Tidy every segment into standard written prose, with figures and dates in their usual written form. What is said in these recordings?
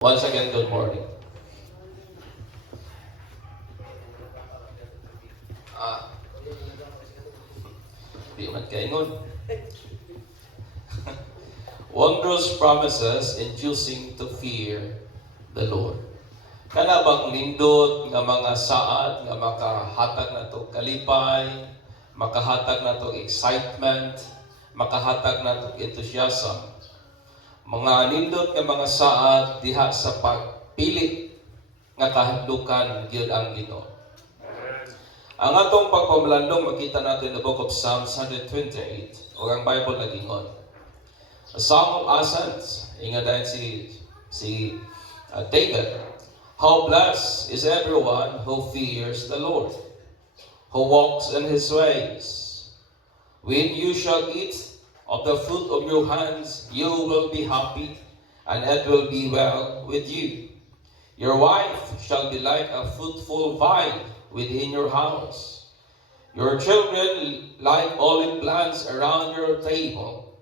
Once again, good morning. Di man kaingon. Wondrous promises in choosing to fear the Lord. Kana bang lindot nga mga saad nga makahatag na to kalipay, makahatag na to excitement, makahatag na to enthusiasm. Mga nindot nga mga saad diha sa pagpili nga kahadlukan gyud ang Ginoo. Ang atong pagpamalandong makita natin in the book of Psalms 128 o ang Bible nagingon. A Song of Ascents, inga dahil si David. How blessed is everyone who fears the Lord, who walks in His ways. When you shall eat of the fruit of your hands, you will be happy, and it will be well with you. Your wife shall be like a fruitful vine within your house. Your children like olive plants around your table.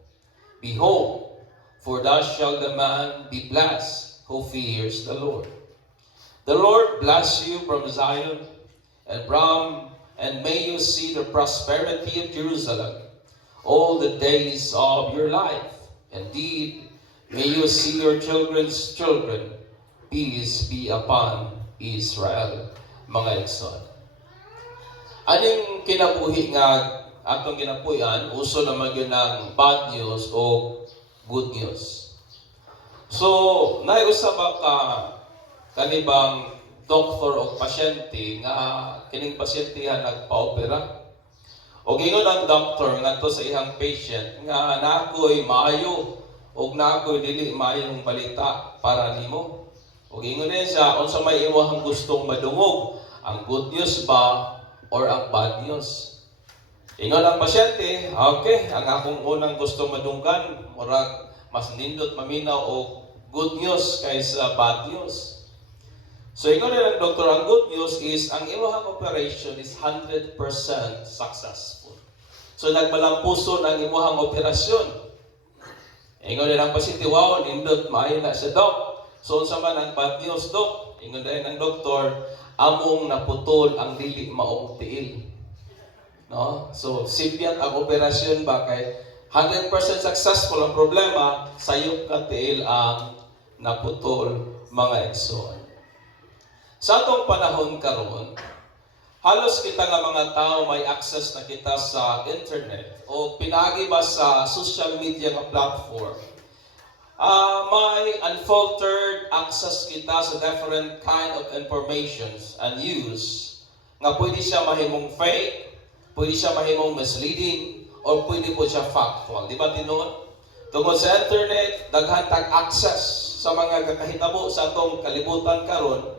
Behold, for thus shall the man be blessed who fears the Lord. The Lord bless you from Zion, and may you see the prosperity of Jerusalem all the days of your life. Indeed, may you see your children's children. Peace be upon Israel. Mga igsoon. Aning kinabuhi nga atong ginapuyan, uso naman yun ng bad news o good news. So, naiusab ka kanibang doktor o pasyente nga kining pasyentihan nagpa-opera. O gingon ang doctor ngadto sa ihang patient nga nakoy maayo o nakoy dili maayong balita para nimo. O gingon din siya unsa may imong gustong madungog, ang good news ba or ang bad news? Ingon ang pasyente, okay, ang akong unang gustong madunggan murag mas nindot maminaw o good news kaysa bad news. So ingon din ang doktor, ang good news is ang imong operation is 100% successful. So nagmalampuson ang imong operasyon. Ingon din ang pasyente, wow, nindot maayo na siya, Dok. So unsa man ang bad news, Dok? Ingon din ang doktor, among naputol ang dili maong tiil. No? So sibyat ang operasyon ba kay 100% successful ang problema, sayop ka tiil ang naputol, mga igsoon. Sa atong panahon karon, halos kita nga mga tao may access na kita sa internet o pinagi ba sa social media nga platform. May unfiltered access kita sa different kind of informations and news nga pwede siya mahimong fake, pwede siya mahimong misleading, o pwede po siya factual. Di ba tinuod? Tungkol sa internet, daghan tag access sa mga kakahitabo sa atong kalibutan karon.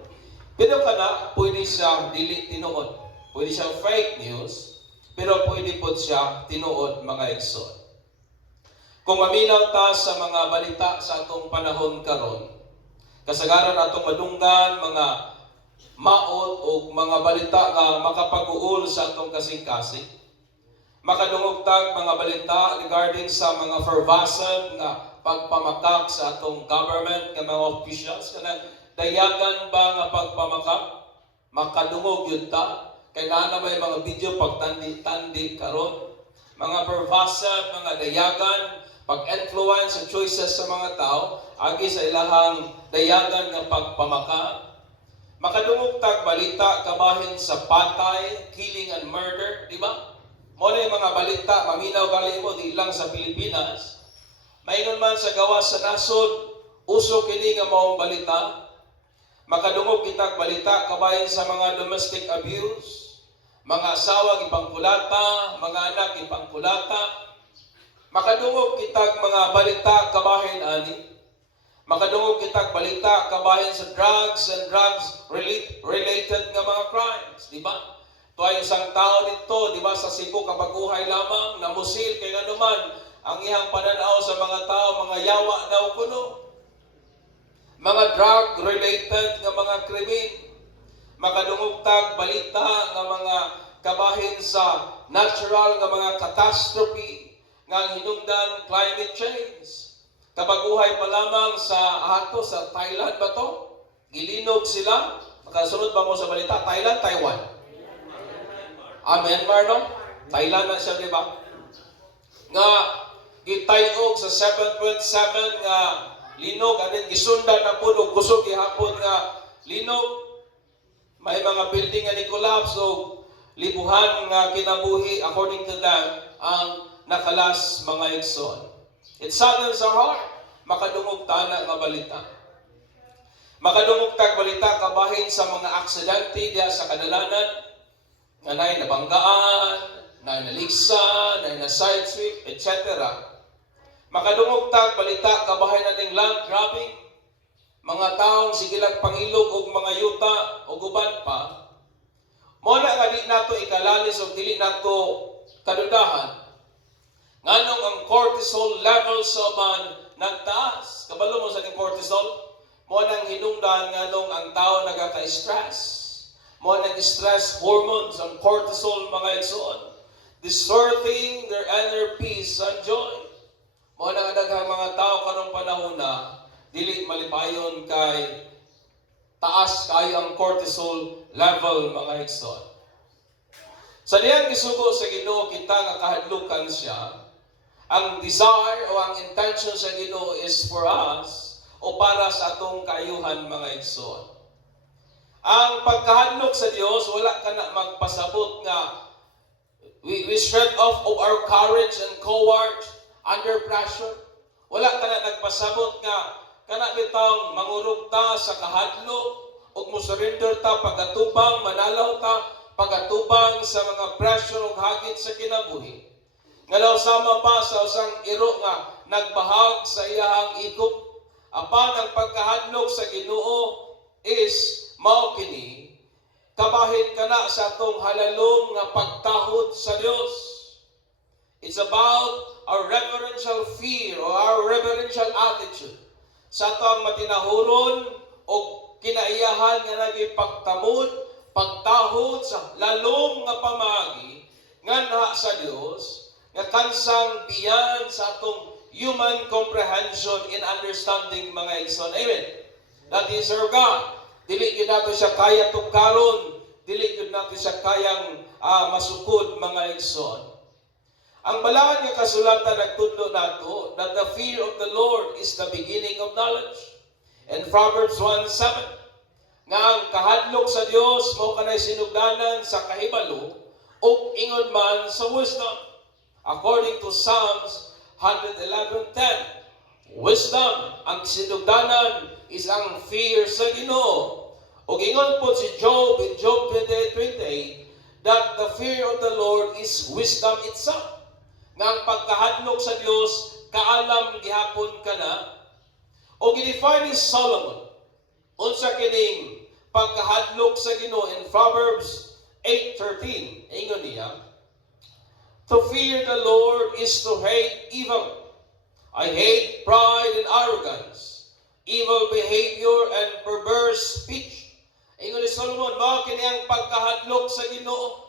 Pero kana, pwede siya dili tinuod. Pwede siya fake news, pero pwede po siya tinuod, mga igsoon. Kung maminaw ta sa mga balita sa atong panahon karon, kasagaran atong madunggan, mga maot o mga balita nga makapag-uol sa atong kasing-kasing. Makadungog-tag mga balita regarding sa mga fervasad nga pagpamakak sa atong government nga mga officials. Kanang dayagan ba nga pagpamakak? Makadungog yun ta? Kaya na may mga video pagtandi-tandi karon. Mga pervasad, mga dayagan, pag-influence sa choices sa mga tao, agi sa ilahang dayagan nga pagpamaka. Makadungog-tag balita kabahin sa patay, killing and murder, di ba? Mo na yung mga balita, maminaw gali mo, di lang sa Pilipinas. Maingon man sa gawas sa nasod, uso kini nga maong balita. Makadungog kitag balita kabahin sa mga domestic abuse, mga asawa ipangkulata, mga anak ipangkulata. Makadungog kitag mga balita kabahin ani. Makadungog kitag balita kabahin sa drugs and drugs-related nga mga crimes, di ba? Tuay isang tao dito, di ba, sa Cebu kabaguhay lamang, namusil kay nanuman ang ihang pananaw sa mga tao, mga yawa daw kuno. Mga drug-related nga mga krimen. Makadungog-tag balita nga mga kabahin sa natural nga mga catastrophe nga hinungdan climate change. Kabaguhay pa lamang sa ato sa Thailand ba to? Gilinog sila. Makasunod ba mo sa balita? Thailand, Taiwan. Myanmar, no? Thailand na siya, di ba? Nga, gitayog sa 7.7 nga linog, anin gisundan na po, kusog gihapon nga linog. May mga building nga ni-collapse, o libuhan nga kinabuhi, according to them, ang nakalas mga igsoon. It saddens our heart, makadungog tana nga balita. Makadungog tag balita kabahin sa mga aksidente diya sa kadalanan, nga na'y nabanggaan, na'y naligsa, na'y na-side sweep, etc. Makadungog tag balita kabahin nating land grabbing, mga taong sigilang pangilog og mga yuta o guban pa. Mo na nga di nato ikalalis o dili nato kadudahan nganong ang cortisol levels sa man nagtaas. Kabalo mo sa ning cortisol? Mo nang hinungdan nganong ang tao nagaka-stress. Mo nang stress hormones ang cortisol mga igsoon, distorting their inner peace and joy. Mo nang daghang mga tao karong panahon na dili malipayon kay taas kayo ang cortisol level mga igsoon. Sa diyang gisugo sa Ginoo kita nga kahadlukan siya, ang desire o ang intention sa Ginoo is for us o para sa atong kaayuhan mga igsoon. Ang pagkahadlok sa Dios wala ka na magpasabot nga we shred off of our courage and cowardice under pressure. Wala ka na nagpasabot nga kana bitang mangurog ta sa kahadlok ug mo-surrender ta pagatubang manalaw ta pagatubang sa mga pressure ug hagit sa kinabuhi. Ngalaw sama pa sa usang iro nga nagbahag sa iyahang ikop. Apan ang pagkahadlok sa Ginoo is mao kini kabahid kana sa atong halalom nga pagtahod sa Dios. It's about our reverential fear or our reverential attitude sa atong matinahuron o kinaiyahan nga naging pagtamod, pagtahod sa lalom nga pamagi nganha sa Dios nga kansang biyan sa atong human comprehension and understanding mga igsoon. Amen. That is our God. Dili gyud nato siya kaya tungkaron, dili gyud nato siya kayang masukod mga igsoon. Ang balaod nga kasulatan nagtudlo nato that the fear of the Lord is the beginning of knowledge. And Proverbs 1:7 nga ang kahadlok sa Dios mao kanay sinugdanan sa kahibalo ug ingon man sa wisdom. According to Psalms 111:10, wisdom, ang sinugdanan is ang fear sa Ginoo. O ingon po si Job in Job 28:28 that the fear of the Lord is wisdom itself. Nga ang pagkahadlok sa Dios kaalam gihapon kana. O gidefine ni Solomon unsa kining pagkahadlok sa Ginoo in Proverbs 8:13. Ingon niya, to fear the Lord is to hate evil. I hate pride and arrogance, evil behavior and perverse speech. Ingon ni Solomon, mao kini ang pagkahadlok sa Ginoo.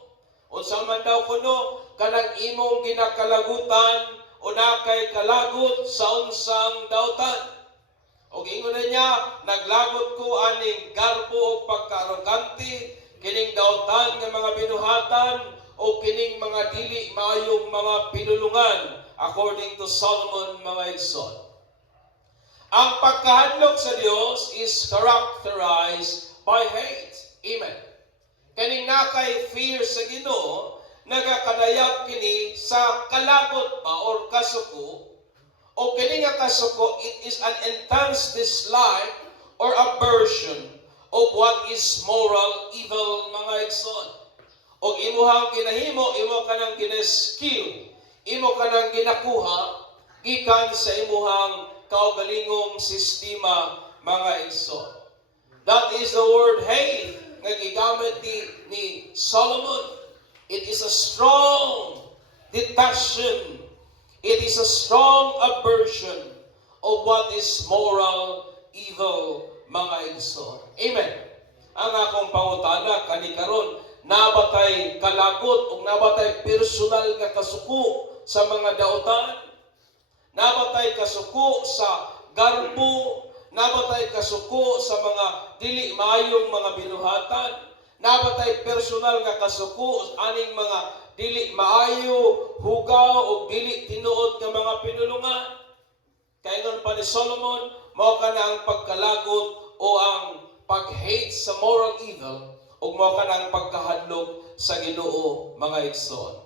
Unsa man daw kuno kanang imong ginakalagutan o nakay kalagot sa unsang dautan. O ingon niya, naglagot ko aning garbo o pagkaarogante, kining dautan nga mga binuhatan o kining mga dili maayong mga pinulungan, according to Solomon mga igsoon. Ang pagkahadlok sa Dios is characterized by hate. Amen. Kaning nakay fear sa Ginoo, nagakadayag kini sa kalagot ba or kasuko, o kini nga kasuko, it is an intense dislike or aversion of what is moral evil mga igsoon. O imuhang ginahimo, imo kanang gineskill, imo kanang ginakuha gikan sa imuhang kaugalingong sistema mga igsoon. That is the word hate nga gigamit ni Solomon. It is a strong detachment. It is a strong aversion of what is moral evil mga igsoon. Amen. Ang akong pangutana kani karon, nabatay kalagot o nabatay personal nga kasuko sa mga dautan? nabatay kasuko sa garbo, nabatay kasuko sa mga dili maayong mga binuhatan, nabatay personal nga kasuko aning mga dili maayo, hugaw o dili tinuod nga mga pinulungan. Kaingon pa ni Solomon, mao ka na ang pagkalagot o ang pag-hate sa moral evil o mao ka na ang pagkahadlok sa Ginoo, mga igsoon.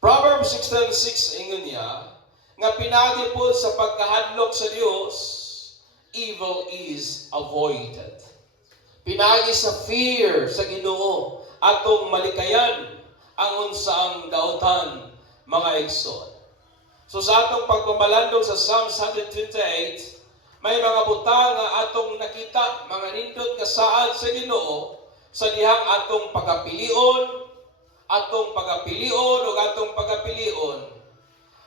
Proverbs 16:6 ingon niya, nga pinagi po sa pagkahadlok sa Dios, evil is avoided. Pinagi sa fear sa Ginoo atong malikayan ang unsaang daotan, mga igsoon. So sa atong pagpamalandong sa Psalms 128, may mga butang nga atong nakita, mga nindot nga saad sa Ginoo sa dihang atong pagapilion o atong pagapilion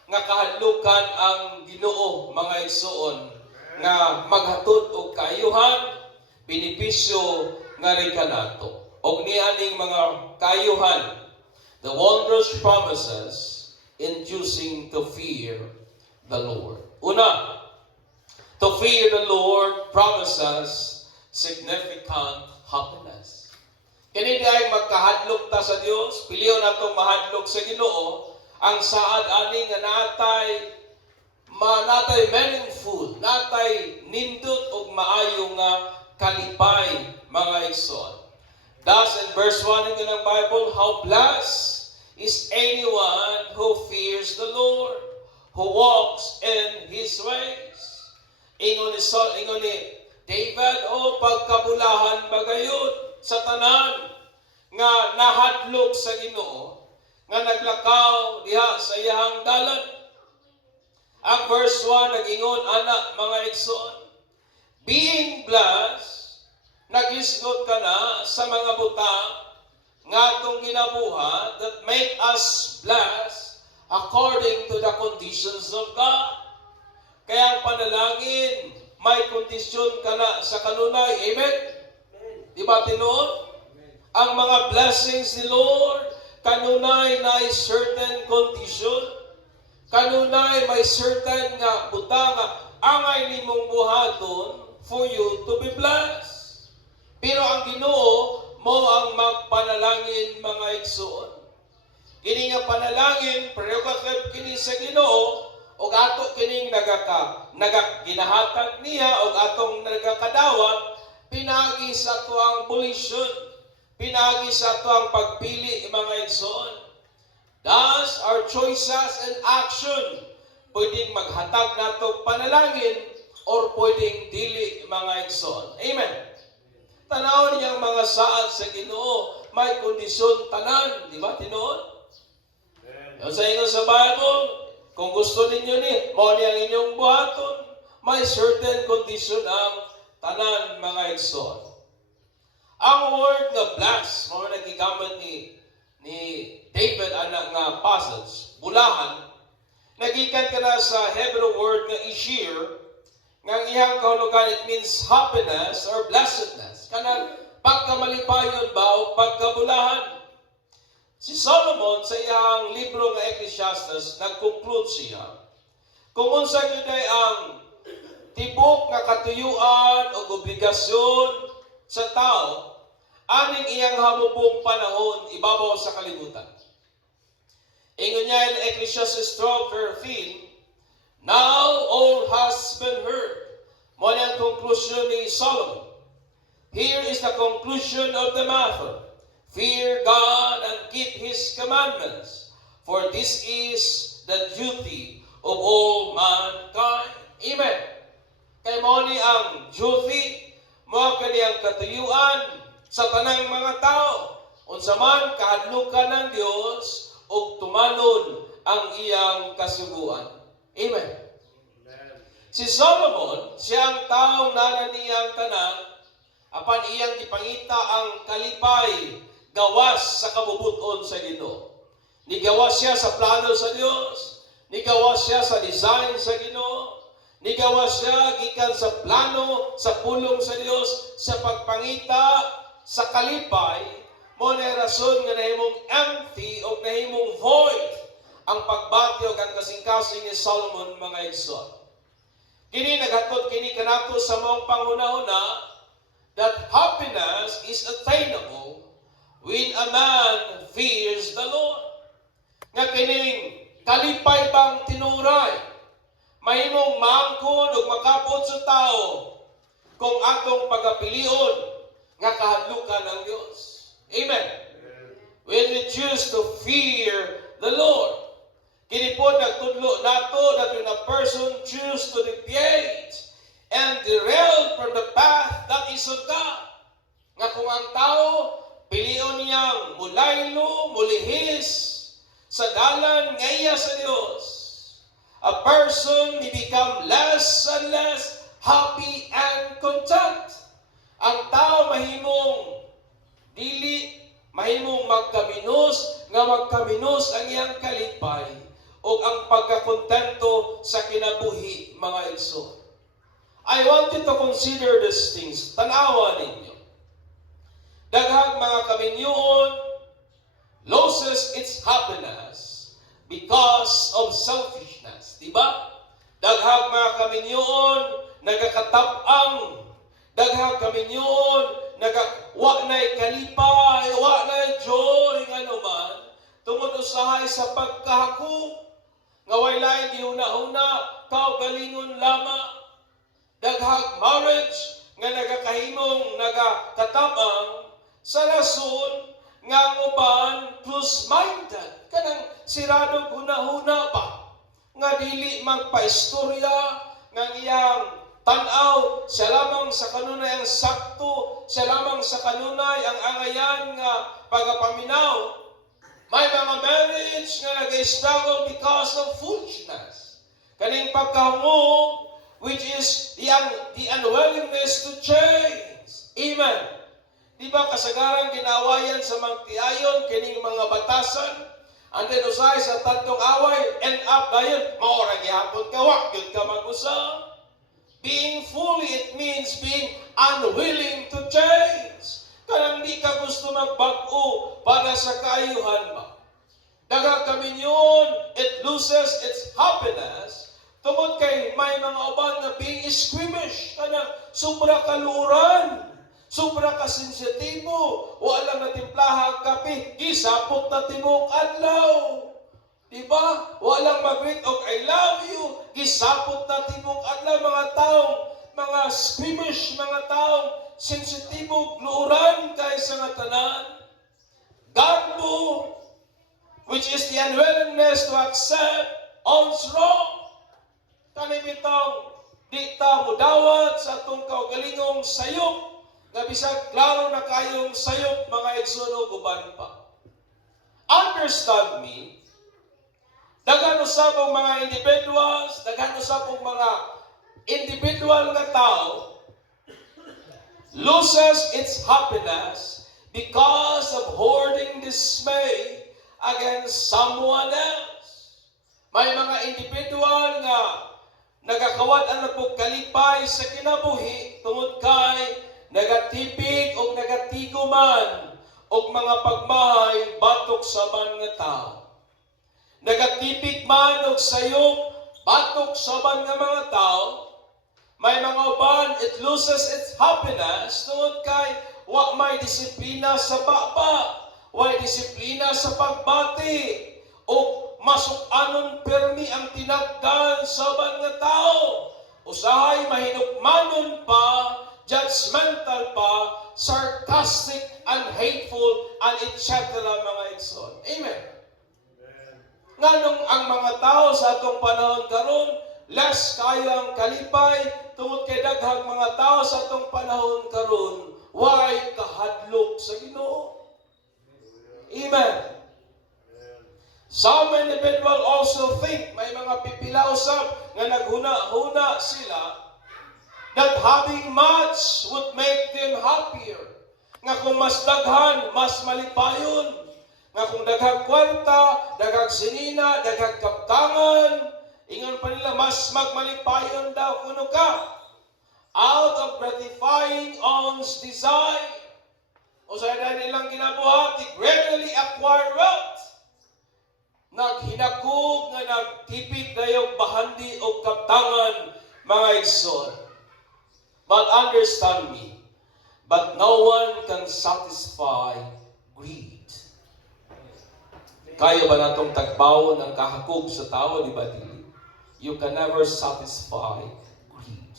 nga kahadlukan ang Ginoo, mga igsoon, nga maghatod og kaayuhan, benepisyo nga rin kanato. Og nianing mga kaayuhan, the wondrous promises in choosing to fear the Lord. Una, to fear the Lord promises significant happiness. Kini ay magkahadlok ta sa Dios, piliyon natong mahadlok sa Ginoo, ang saad ani nga natay meaningful, natay nindot og maayo nga kalipay, mga igsoon. Thus in verse 1 ng Bible, how blessed is anyone who fears the Lord, who walks in His ways. Ingon ni David, o pagkabulahan bagayod sa tanan nga nahadlok sa Ginoo, nga naglakaw diha sa iyang dalan. Ang verse 1 nag-ingon, ana, mga igsoon, being blessed, nagisgot ka na sa mga butang nga itong ginabuhat that make us blessed according to the conditions of God. Kaya ang panalangin, may kondisyon ka na sa kanunay. Amen? Di ba tinuod? Ang mga blessings ni Lord, kanunay na certain condition. Kanunay may certain nga butang nga angay nimong buhaton for you to be blessed. Pero ang Ginoo mo ang magpanalangin, mga igsoon. Kini nga panalangin, prerogative kini sa Ginoo, o ato kining nagaginahatag niya o atong nagakadawat, pinagi sa ato ang volition, pinagi sa ato ang pagpili, mga igsoon. Thus, our choices and action, pwedeng maghatag nato panalangin or pwedeng dili, mga igsoon. Amen. Tanaw niyang mga saad sa Ginoo, may kondisyon tanan, di ba tinuod? Yung sa inyo sa Bible, kung gusto ninyo ni, mo ni ang inyong buhaton, may certain condition ang tanan, mga igsoon. Ang word nga bless, mo nagigamit ni David anak nga passage, bulahan, nagikan ka na sa Hebrew word nga ishir, nga iyang kahulugan, it means happiness or blessedness. Kanang pagkamalipayon ba o pagkabulahan. Si Solomon sa iyang libro nga Ecclesiastes, nag-conclude siya, kung unsa gyud ang tibok nga katuyuan o obligasyon sa tao, aning iyang hamubong panahon ibabaw sa kalibutan. Ingon niya in Ecclesiastes 12:13, now all has been heard. Mo ang conclusion ni Solomon. Here is the conclusion of the matter. Fear God and keep His commandments, for this is the duty of all mankind. Amen. Kay mo ni ang duty, mo kaniyang katuyuan sa tanang mga tao. Unsa man kahadlukan ng Dios ug tumanon ang iyang kasuguan. Amen. Si Solomon, siyang taong nananiyang tanan, apan iyang ipangita ang kalipay gawas sa kabubuton sa Ginoo. Nigawas siya sa plano sa Dios, nigawas siya sa design sa Ginoo, nigawas siya gikan sa plano, sa pulong sa Dios, sa pagpangita sa kalipay, mo na rason nga nahimong empty o nahimong void ang pagbati ug ang kasing-kasing ni Solomon mga igsoon. Kini naghatod kini kanato sa maong panghuna-huna that happiness is attainable when a man fears the Lord. Nga kining kalipay bang tinuray, mahimong maangkon ug makabot sa tao kung atong pagapilion nga kahadlukan ng Dios. Amen. When we choose to fear the Lord. Kini po nagtudlo nato that when a person choose to deviate and derail from the path that is of God. Nga kung ang tao pilion niyang mulaylo, mulihis sa dalan ngaya sa Dios, a person may become less and less happy and content. Ang tao mahimong dili, mahimong magkaminos, nga magkaminos ang iyang kalipay o ang pagkakontento sa kinabuhi, mga igsoon. I want you to consider these things. Tanawa ninyo. Daghang mga kaminyoon loses its happiness because of selfishness. Diba? Daghang mga kaminyoon nagakatabang. Daghang kaminyoon wa na'y kalipay, wa na'y joy, nga naman, tungod usahay sa pagkahako, nga walay gihuna-huna, kaugalingon lamang. Daghang marriage, nga nagakahimong nagakatabang, sa rason, nga ang uban, close-minded, kanang siradong huna-huna pa, nga dili magpa-istorya, nga iyang tanaw, siya lamang sa kanunay ang sakto, siya lamang sa kanunay ang angayan nga pagapaminaw. May mga marriage nga nag-struggle because of foolishness. Kaning pagkahungog, which is the unwillingness to change. Amen. Di ba kasagaran ginawayan sa magtiayon, kining mga batasan, and then usay sa tantong away, end up dayon, maorang gihapon ka, wak yun ka mag-usap. Being fully, it means being unwilling to change. Kanang di ka gusto magbago para sa kaayuhan ba. Daghang kaminyon, it loses its happiness tungod kay may mga uban na being squeamish. Kanang sobra kaluran, sobra kasensitibo, walang natimplaha ang kape, gisapot na tibok adlaw. Diba? Walang mag-greet og I love you. Gisapot na tibok adlaw mga taong, mga squeamish, mga taong sensitibo, gluuran kaysa nga tanan. Gadbo, which is the unwillingness to accept one's wrong. Kanimitang di ta mudawat sa atong kaugalingong sayop, nga bisag klaro na kayong sayop mga igsoon uban pa. Understand me, daghan usabong mga individuals, daghan usabong mga individual nga tao loses its happiness because of hoarding dismay against someone else. May mga individual nga nagakawat ang nagpugkalipay sa kinabuhi tungod kay nagatipig o nagatiguman o mga pagmahay batok sa man nga tao. Nagatipig man og sayop batok sa man nga mga tao, may mga uban it loses its happiness tungod kay wa may disiplina sa baba, wa disiplina sa pagbati, o masuk-anon permi ang tinagdan sa man nga tao. Usahay mahinukmanon pa, judgmental pa, sarcastic and hateful and etc. mga igsoon. Amen. Nganong ang mga tao sa atong panahon karon less kayang kalipay tungod kay daghang mga tao sa atong panahon karon way kahadlok sa Ginoo. Amen. Some individual also think, may mga pipila usab nga naghuna-huna sila that having much would make them happier. Nga kung mas daghan, mas malipayon. Nga kung daghang kwarta, daghang sinina, daghang kaptangan, ingon pa nila, mas magmalipayon daw kuno ka. Out of gratifying one's desire. O sa nilang ginabuhat, they gradually acquire wealth. naghinakog nga nagtipid dayong bahandi o kaptangan, mga igsoon. But understand me, but no one can satisfy greed. Kaya ba natong tagbaw ng kahakog sa tao, di ba? You can never satisfy greed.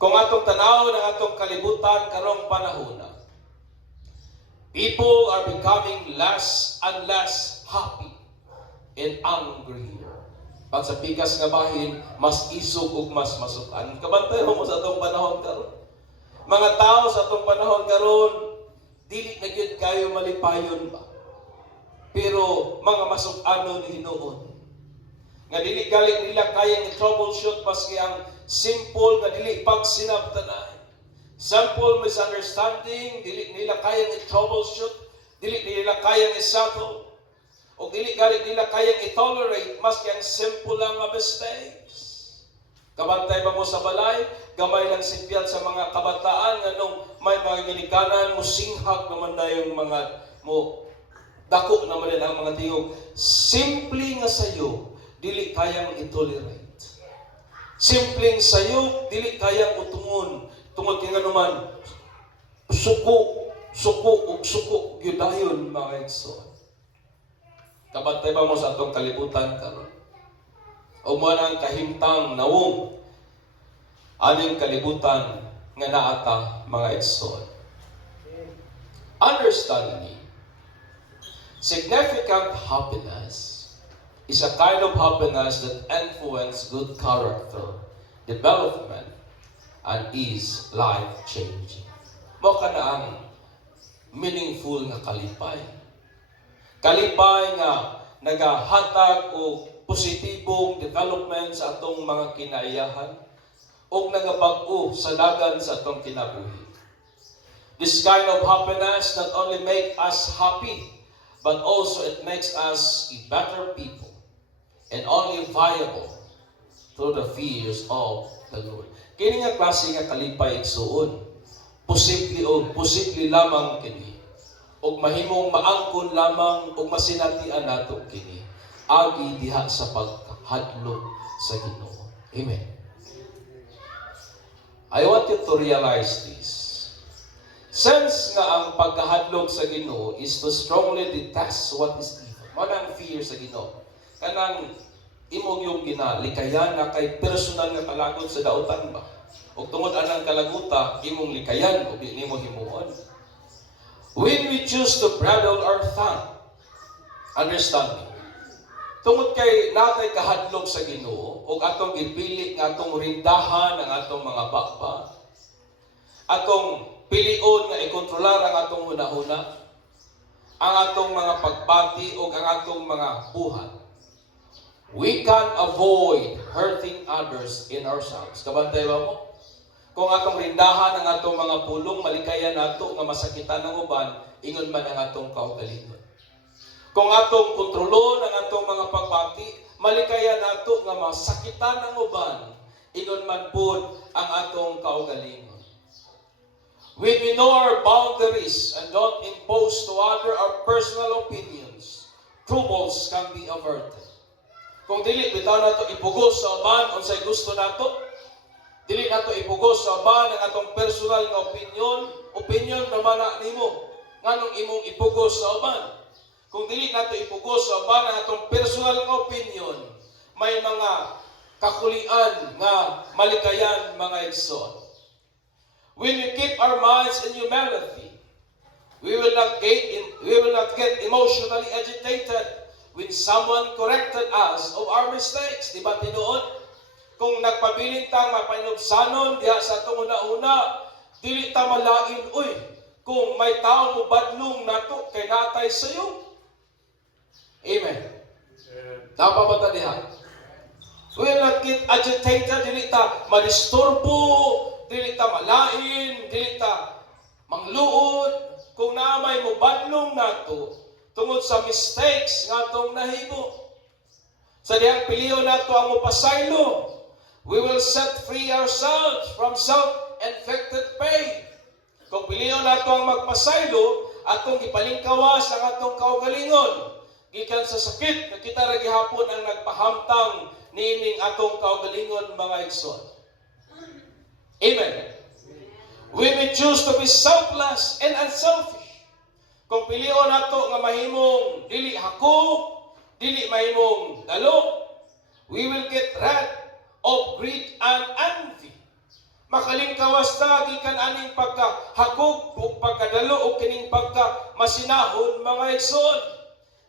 Kung atong tanaw ng atong kalibutan karong panahon na, people are becoming less and less happy and angry. Pag sa pikas nga bahin, mas isog ug mas masukan. Kabantay mo sa atong panahon karon. Mga tao sa atong panahon karon, dili na gyud kayo malipayon ba. Pero mga masukanon hinuon. Nga dili galing nila kayang i-troubleshoot paski ang simple nga dili pagsinabtanay. Simple misunderstanding, dili nila kayang i-troubleshoot, dili nila kayang i-settle, o dili galing nila kayang i-tolerate maski ang simple lang nga mistakes. Kabantay ba mo sa balay? Gamay lang sipyat sa mga kabataan nga nung may mga ginikanan mo singhag naman na yung mga mo dako naman din ang mga tingog. Simple nga sayo, dili kayang i-tolerate. Simpleng sayo, dili kayang utungon. Tungod kay naman, suko, gyudayon mga igsoon. Kabantay ba mo sa atong kalibutan karon? O mo ang kahimtang nawong aning kalibutan nga naata mga igsoon. Understand me. Significant happiness is a kind of happiness that influences good character, development, and is life-changing. Mo ka na ang meaningful nga kalipay. Kalipay nga nagahatag o positibong development sa atong mga kinaiyahan o nagabag-o sa dagan sa atong kinabuhi. This kind of happiness not only make us happy, but also it makes us a better people and only viable through the fears of the Lord. Kini nga klase nga kalipay igsuon, posible lamang kini, ug mahimong maangkon lamang ug masinatian nato kini, agi diha sa paghadlok sa Ginoo. Amen. I want you to realize this. Since nga ang pagkahadlok sa Ginoo is to strongly detest what is evil. Manang fear sa Ginoo. Kanang imog yung ginalikayan na kay personal nga kalagot sa dautan ba? O tungod anang kalaguta, imong likayan o di nimo himuon. When we choose to bridle our tongue, understand me, tungod kay natay kahadlok sa Ginoo o atong gipili nga atong rindahan ang atong mga bakba, atong pilion nga ikontrolar ang atong hunahuna, ang atong mga pagbati o ang atong mga buhat. We can avoid hurting others in ourselves. Kabantay ba mo? Kung atong rindahan ang atong mga pulong, malikayan nato nga masakitan ng uban, ingon man ang atong kaugalingon. Kung atong kontrolon ang atong mga pagbati, malikayan nato nga masakitan ng uban, ingon man pud ang atong kaugalingon. When we know our boundaries and don't impose to others our personal opinions, troubles can be averted. Kung dili bitaw nato ipugos sa uban unsay gusto nato, dili nato ipugos sa uban ang atong personal nga opinion naman na nimo nganong imong ipugos sa uban. Kung dili nato ipugos sa uban ang atong personal nga opinion, may mga kakulian nga malikayan mga igsoon. When we keep our minds in humility, we will not get emotionally agitated when someone corrected us of our mistakes. Di ba tinuod? Kung nagpabiling tang mapainubsanon diha sa atong una-una, dili ta malain, uy, kung may tao mo badlong nato kay natay sayo. Amen. Napabata diha. We will not get agitated, dili ta madisturbo, dili ta malain, dili ta mangluod, kung naamay mo badlong nato tungod sa mistakes nga atong nahimo. Sa diyang piliyo nato ang mopasaylo, we will set free ourselves from self-inflicted pain. Kung piliyo nato ang magpasaylo, atong ipalingkawas ang atong kaugalingon, gikan sa sakit nga kita ra gihapon ang nagpahamtang niining atong kaugalingon mga igsoon. Amen. When we choose to be selfless and unselfish, kung pilion nato nga mahimong dili hako, dili mahimong dalo, we will get rid of greed and envy. Makalingkawas ta gikan aning pagkahakog ug pagkadalo ug kining pagkamasinahon mga igsoon,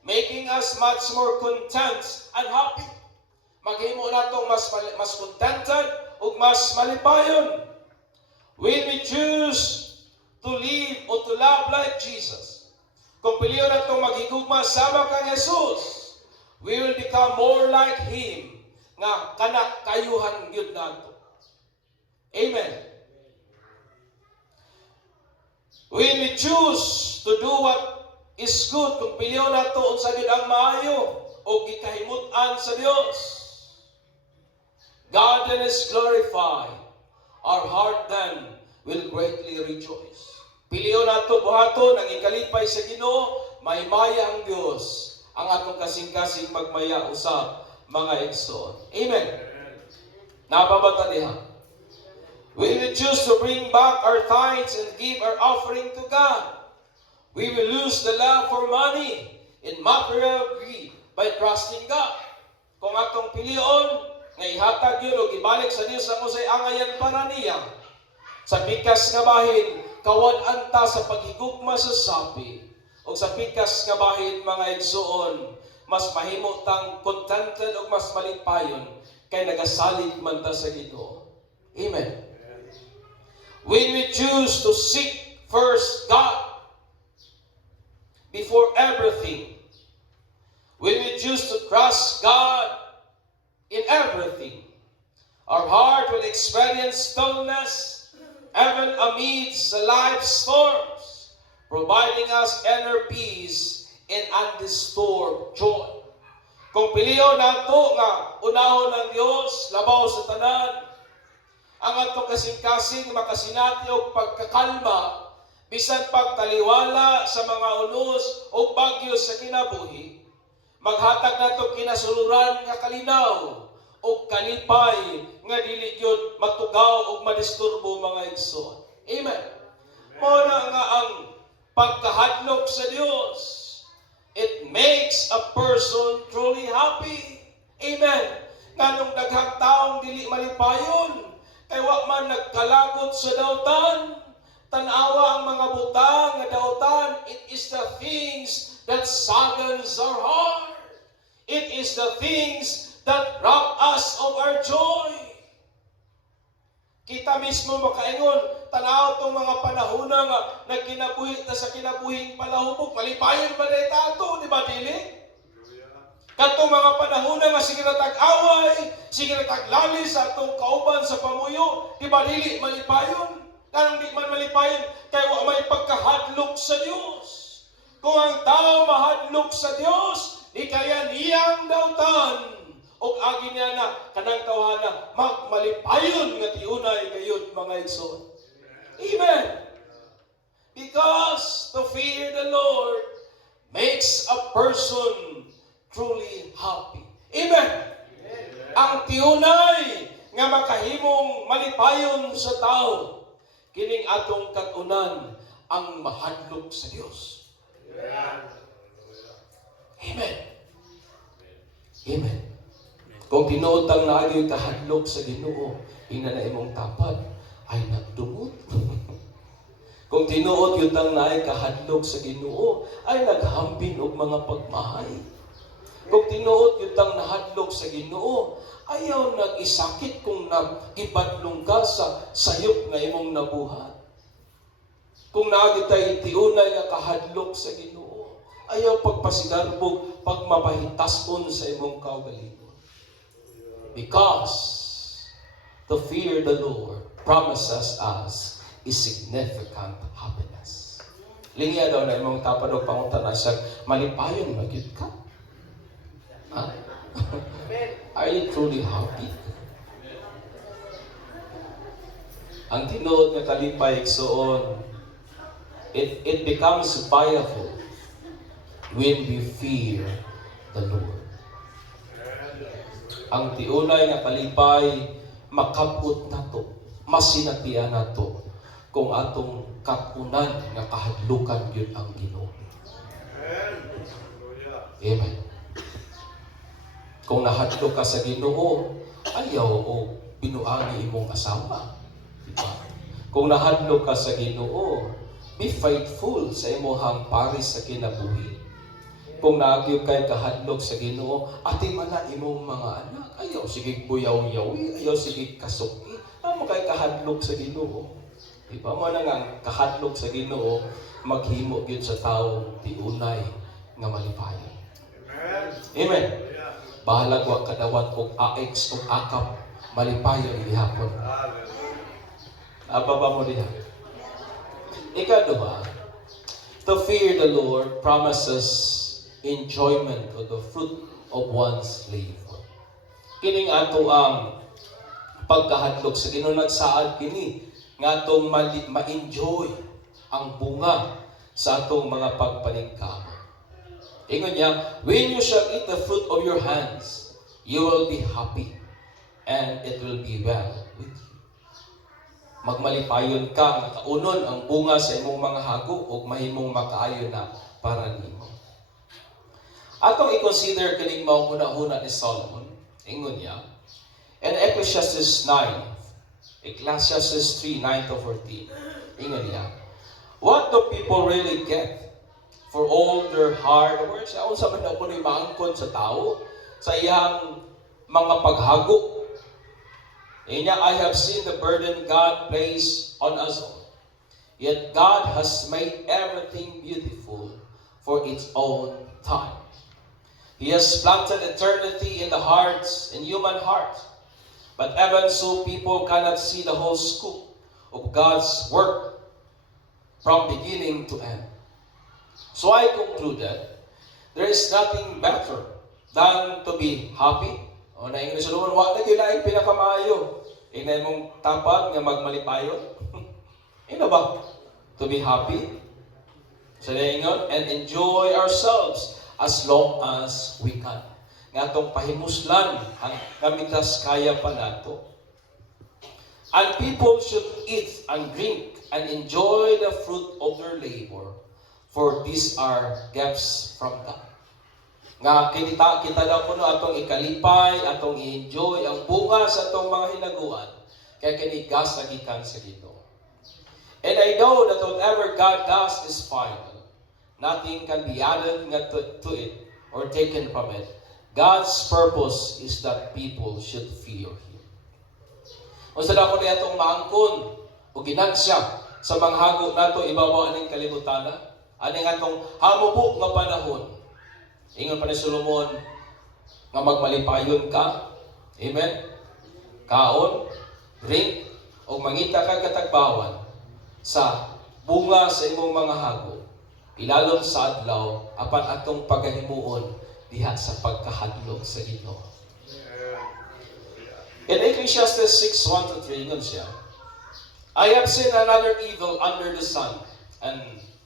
making us much more content and happy. Maghimo natong mas contented ug mas malipayon. When we choose to live or to love like Jesus, kung piliyon natong maghigugma sama kang Jesus, we will become more like Him nga kana kayuhan gyud nato. Amen. When we choose to do what is good, kung piliyon nato unsa gyud ang maayo o gikahimut-an sa Dios, God then is glorified. Our heart then will greatly rejoice. Piliyon nato buhaton ang ikalipay sa Ginoo, may maya ang Dios ang atong kasing-kasing magmaya usab mga igsoon. Amen. Napabata diha. When we choose to bring back our tithes and give our offering to God, we will lose the love for money and material greed by trusting God. Kung atong pilion, nga ihatag yun o ibalik sa Diyos ang usay angayan para niya, sa pikas nga bahin, kawad anta sa paghigugma sa sapi, o sa pikas nga bahin mga igsoon, mas mahimo tang contented o mas malipayon, kay nagasalig man ta sa Ginoo. Amen. When we choose to seek first God before everything, when we choose to trust God in everything, our heart will experience stillness even amidst the life's storms, providing us inner peace and undisturbed joy. Kung piliyon nato nga unahon ng Dios labaw sa tanan, ang atong kasing-kasing makasinati og pagkakalma bisan pagtaliwala sa mga unos o bagyo sa kinabuhi, maghatag nato kinasuluran nga kalinaw o kalipay nga dili gyud matugaw og madisturbo mga igsoon. Amen. Mao na nga ang pagkahadlok sa Dios. It makes a person truly happy. Amen. Nganong daghang taong dili malipayon, kay wa man nagkalagot sa dautan, tanawa ang mga butang nga dautan. It is the things that saddens our heart. It is the things that rob us of our joy. Kita mismo makaingon, tanaw tong mga panahon nga nagkinabuhi ta sa kinabuhing palahubog, malipayon ba na itato, di ba dili? Katong mga panahon nga sige na tag-away, sige na taglali sa atong kauban sa pamuyo, di ba dili malipayon? Kanang di man malipayon, kay wa may pagkahadlok sa Dios. Kung ang tao mahadlok sa Dios, di kaya niyang dautan, o agi niya na kanang tawhana magmalipayon nga tiunay gayud mga igsoon. Amen. Because to fear the Lord makes a person truly happy. Amen. Ang tiunay nga makahimong malipayon sa tao, kining atong kag-unan ang mahadlok sa Dios. Amen. Amen. Kung tinuod ang naagyo'y kahadlok sa Ginoo, ina na imong tapat, ay nagdumot. Kung tinuod yun ang naay kahadlok sa Ginoo, ay naghambin og mga pagmahay. Kung tinuod yun ang nahadlok sa Ginoo, ayaw nag-isakit kung nagibadlong ka sa sayop nga imong nabuhat. Kung naagitay tiunay nga kahadlok sa Ginoo, ayaw pagpasigarbog, pagmapahitason sa imong kaugalingon. Because to fear the Lord promises us is significant happiness. Lingya daw na imong tapad o panguntanan siya, malipayon magyud ka? Huh? Are you truly happy? Ang tinuod nga kalipay igsoon, it becomes viable when we fear the Lord. Ang tiunay nga kalipay, makapot na to, masinatian na to, kung atong kapunan nga kahadlukan yun ang Ginoo. Amen. Kung nahadlok ka sa Ginoo, ayaw o binuangi imong asawa. Diba? Kung nahadlok ka sa Ginoo, be faithful sa imong pares sa kinabuhi. Kung naagyo kay kahadlok sa Ginoo, ati man na imong mga anak, ayaw sige buyaw-yawi, ayaw sige kasuki, amo kay kahadlok sa Ginoo. Diba mo na nga kahadlok sa Ginoo, maghimo gyud sa tawo tiunay nga malipayon. Amen. Amen. Bahala ko kadawat og AX og akap malipayon gihapon. Apa ba mo diha? Ikaduha, to fear the Lord promises enjoyment of the fruit of one's labor. Kining ato ang pagkahadlok sa Ginoo, nagsaad kini nga atong ma-enjoy ang bunga sa atong mga pagpaningkamot. Ingon niya, when you shall eat the fruit of your hands, you will be happy, and it will be well with you. Magmalipayon ka, nga kaunon ang bunga sa imong mga hago, ug mahimong makaayo na para nimo. Atong i-consider kining mao huna-huna ni Solomon. Ingon niya, in Ecclesiastes 9, Ecclesiastes 3:9-14, ingon niya, what do people really get for all their hard work? Sa unsa man ako ni maangkon sa tao sa iyang mga paghago. Inya, I have seen the burden God placed on us all. Yet God has made everything beautiful for its own time. He has planted eternity in the hearts, in human hearts. But even so, people cannot see the whole scope of God's work from beginning to end. So I concluded, there is nothing better than to be happy. O na English naman, wala na gilaing pinakamaayo. Ingnan mong tapad nga magmalipayon. Ino ba? To be happy. So ingon, and enjoy ourselves as long as we can. Nga itong pahimuslan ang kamitas kaya pa nato. And people should eat and drink and enjoy the fruit of their labor. For these are gifts from God. Nga kita daw kuno atong ikalipay, atong i-enjoy ang bunga sa atong mga hinaguan. Kaya kinigas na gikan sa Ginoo. And I know that whatever God does is final. Nothing can be added to it or taken from it. God's purpose is that people should fear Him. Unsa daw ko niya itong maangkon o ginansya sa mga hago nato ibabaw aning kalibutan. Ani nga itong hamubok nga panahon. Ingon pa ni Solomon nga magmalipayon ka. Amen? Kaon, drink, o mangita ka katagbawan sa bunga sa imong mga hago. Ilalom sa adlaw, apan atong pagahimuon diha sa pagkahadlok sa Ginoo. In Ecclesiastes 6:1-3, ingon siya, I have seen another evil under the sun, and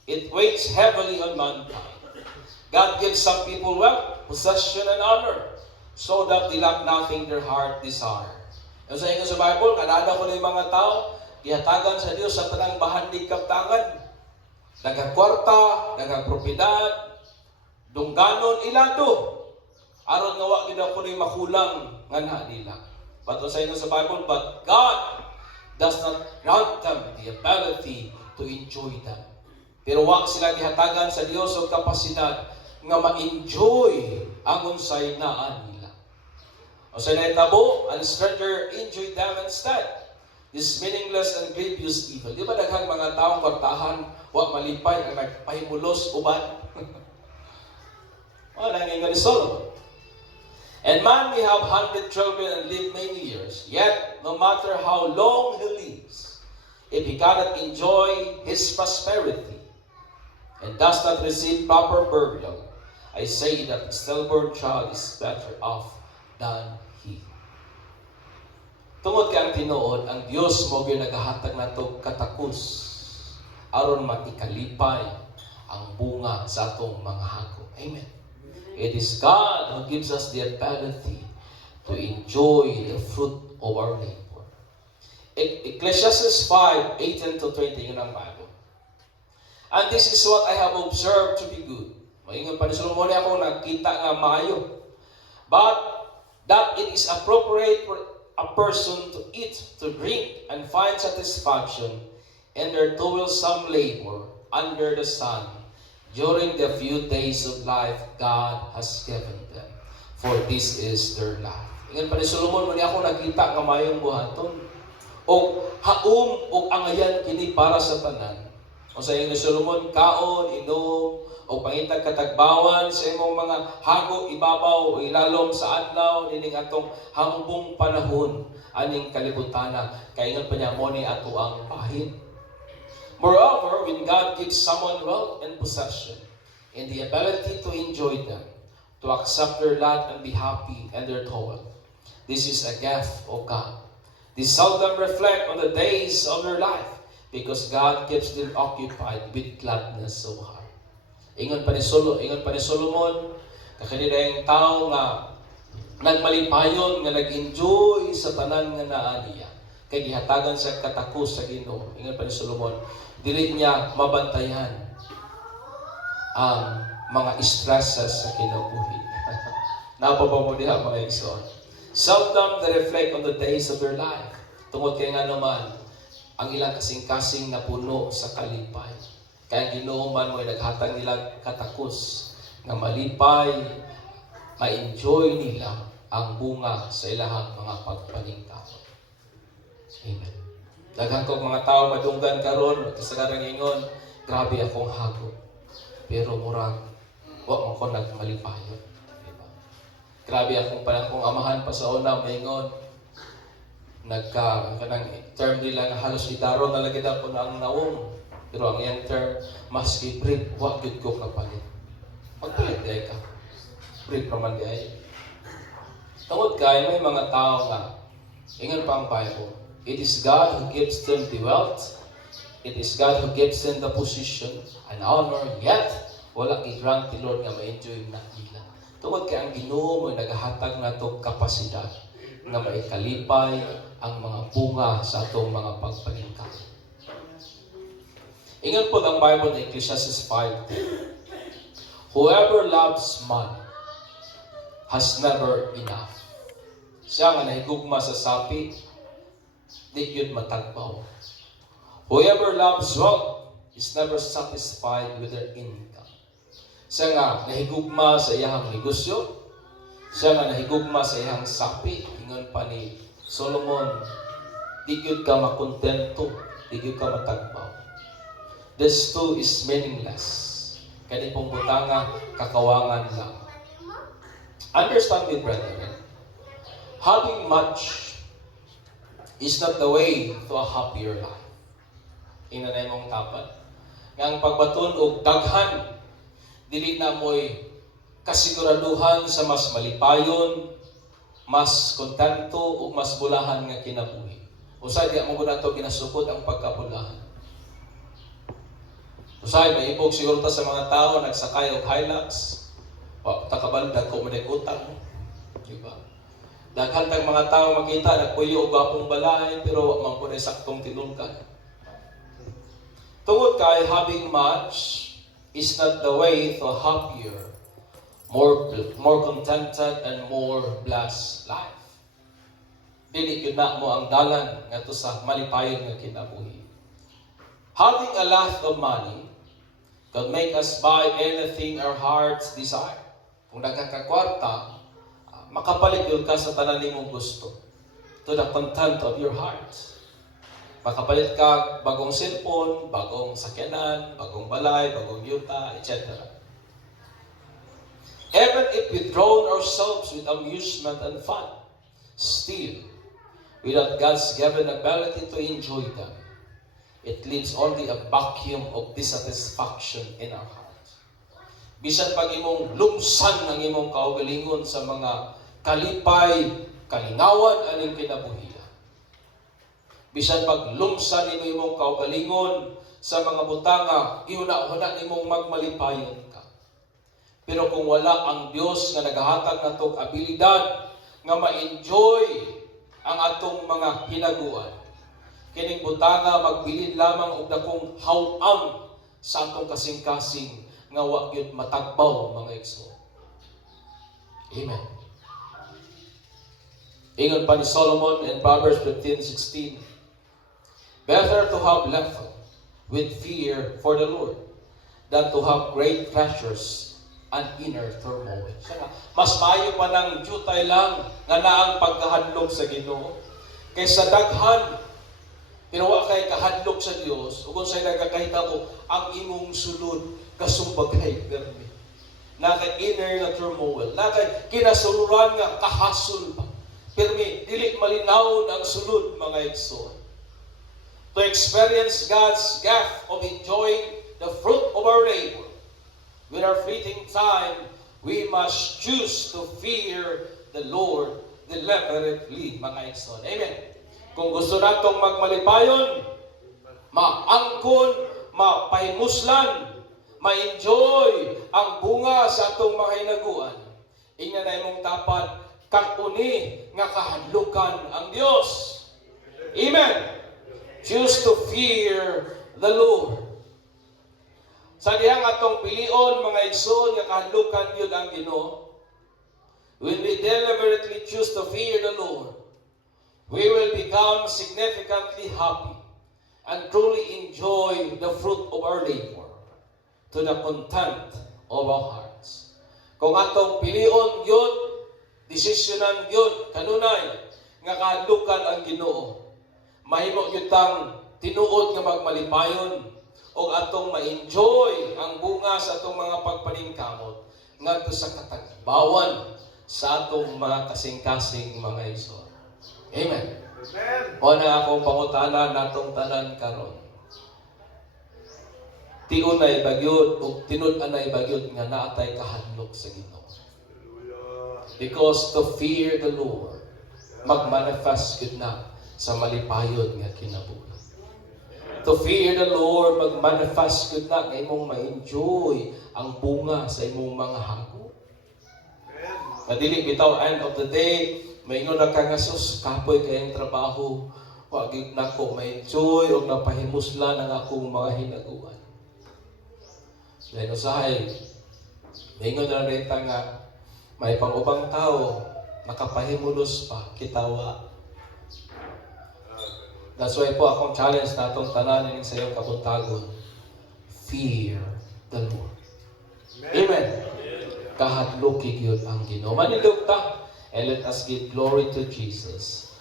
it weighs heavily on mankind. God gives some people wealth, possession, and honor, so that they lack nothing their heart desire. Yung sa inyo sa Bible, kanada ko na yung mga tao, ihatagan sa Diyos sa tanang bahandig kaptangan. Nagakwarta, nagakpropiedad, dungganon, ilado. Aron nga wag gid ako ni makulang nga na nila. But sa inyo sa Bible, but God does not grant them the ability to enjoy them. Pero wag sila gihatagan sa Dios og kapasidad nga ma-enjoy ang unsay naa nila. O sa nahitabo, ang stranger enjoy them instead. This meaningless and grievous evil. Di ba daghang mga taong kwartahan, wag malipay ang nagpahimulos uban? O, nangingan ni Solomon. And man may have 100 children and live many years, yet no matter how long he lives, if he cannot enjoy his prosperity and does not receive proper burial, I say that the stillborn child is better off than he. Tungod kang tinuod, ang Dios mo gyud nagahatag nato katakos aron matikalipay ang bunga sa atong mga hago. Amen. It is God who gives us the ability to enjoy the fruit of our labor. Ecclesiastes 5:18-20, yun ang Bible. And this is what I have observed to be good. Maingon pa ni Solomon ako, nakita nga maayo. But that it is appropriate for a person to eat, to drink, and find satisfaction in their toilsome labor under the sun during the few days of life God has given them. For this is their life. Ingon pa ni Solomon, muni ako nakita nga mayong buhaton. O haum o angayan kini para sa tanan. O sa ingon ni Solomon, kaon, inom, o pangitag katagbawan sa imong mga hago, ibabaw, o ilalom sa adlaw, nining atong hambong panahon, aning kalibutana. Kaya ingon pa niya, mo ni ato ang bahin. Moreover, when God gives someone wealth and possession, and the ability to enjoy them, to accept their lot and be happy in their toil, this is a gift of God. They seldom reflect on the days of their life, because God keeps them occupied with gladness of heart. Ingon pa ni Solomon, kakanila yung tao nga nagmalipayon, nga nag-enjoy sa tanan nga naa niya. Kay gihatagan sa katakos sa Ginoo. Ingon pa ni Solomon, dili niya mabantayan ang mga stresses sa kinabuhi. Napapamo diha mga igsoon. Seldom they reflect on the days of their life. Tungod kay nga naman, ang ilang kasing-kasing na puno sa kalipay. Kaya Ginoo man mo naghatag nila katakos nga malipay, ma-enjoy nila ang bunga sa ilahang mga pagpaningkamot. Amen. Daghang kong mga tao madunggan karon sa kadang ingon, grabe akong hago. Pero murag wa mo ko nagmalipayon. Diba? Grabe akong amahan pa sa una maingon, kanang term nila nga halos itaro na lagi daw po na ang nawong. Pero ang iyang term, maski break, wa gud ko kapalit. Magpalit day ka. Break naman day. Tungod kay may mga tao nga, ingon pa ang Bible, it is God who gives them the wealth, it is God who gives them the position and honor, yet wala i-grant the Lord nga ma-enjoy na nila. Tungod kay ang Ginoo mo nagahatag nato kapasidad nga maikalipay ang mga bunga sa atong mga pagpaningkamot. Ingon po ang Bible na Ecclesiastes 5:10. Whoever loves money has never enough. Siya nga nahigugma sa sapi, di yun matagbaw. Whoever loves wealth is never satisfied with their income. Siya nga nahigugma sa iyang negosyo, siya nga nahigugma sa iyang sapi. Ingon pa ni Solomon, di yun ka makontento, di yun ka matagbaw. This too is meaningless. Kani pong butanga, kakawangan lang. Understand me, brethren. Having much is not the way to a happier life. Inanay mong tapat. Nga pagbaton og daghan, dili na mo'y kasiguraduhan sa mas malipayon, mas kontento, o mas bulahan nga kinabuhi. Usay, di mo na ito ginasukod ang pagkabulahan. Usay, may ibog siguro ta sa mga tao, nagsakay og Hilux, takabaldag ko manig utang. Diba? Daghan tang mga tao makita, nagpuyo og gapong balay, pero wag man po na saktong tinulkan. Tungod kay having much is not the way to a happier, more contented, and more blessed life. Dili yun na mo ang dalan nga to sa malipayon nga kinabuhi. Having a lot of money can make us buy anything our hearts desire. Kung nagkakakwarta, makapalit yun ka sa tanan nimong gusto. To the content of your heart. Makapalit ka bagong cellphone, bagong sakyanan, bagong balay, bagong yuta, etc. Even if we drown ourselves with amusement and fun, still, without God's given ability to enjoy them, it leaves only a vacuum of dissatisfaction in our hearts. Bisan pag imong lumsan ng imong kaugalingon sa mga kalipay, kalingawan, aning kinabuhian. Bisan pag lumsan nimo imong kaugalingon sa mga butanga, ihuna-huna nimong magmalipayon ka. Pero kung wala ang Dios nga nagahatag nato abilidad nga ma-enjoy ang atong mga hinaguan, kining butanga magbilin lamang og dakong haw-am sa atong kasing-kasing nga wa gyud matagbaw mga igsoon. Amen. Ingon pa ni Solomon in Proverbs 15:16, better to have little with fear for the Lord than to have great treasures and inner turmoil. Mas maayo pa ng jutay lang nga naang pagkahadlok sa Ginoo kaysa daghan pero wa kay kahadlok sa Dios ug unsay nagakahitabo ang imong sulod kasumbagay permi. Naka inner na turmoil, naka kinasuluran nga kahasol pa. Permi dili malinaw ang sulod mga igsoon. To experience God's gift of enjoying the fruit of our labor with our fleeting time, we must choose to fear the Lord deliberately, mga igsoon. Amen. Kung gusto natong magmalipayon, maangkon, mapahimuslan, ma-enjoy ang bunga sa atong mga hinaguan, ingnan na imong dapat kakuni nga kahadlukan ang Dios. Amen. Choose to fear the Lord. Sa dihang atong pilion, mga igsoon, nga kahadlukan yun ang Ginoo, when we deliberately choose to fear the Lord, we will become significantly happy and truly enjoy the fruit of our labor to the content of our hearts. Kung atong pilion yun, desisyonan yun, kanunay, nga kahadlukan ang Ginoo, mahimo yun tang tinuod nga magmalipayon o atong ma-enjoy ang bunga sa atong mga pagpaningkamot ngadto sa katagbawan sa atong mga kasing-kasing mga igsoon. Amen. Amen. O na akong pangutanan natong tanan karon. Tiunay bagyod ug tinud-anay bagyod nga naatay kahadlok sa Ginoo. Because to fear the Lord magmanifest gud na sa malipayon nga kinabuhi. To fear the Lord magmanifest gud na nga imong ma-enjoy ang bunga sa imong mga hago. Madili bitaw end of the day maingon na ka nga sus, kapoy kayong trabaho, wag na ko ma-enjoy o napahimuslan ang akong mga hinaguan. Dahil usahay, maingon na rin nga, may pang-ubang tao, nakapahimulos pa, kitawa. That's why po akong challenge na itong tananin sa iyong kabuntagon. Fear the Lord. Amen. Kahadlokig yun ang Ginoo. Manilog ta. And let us give glory to Jesus.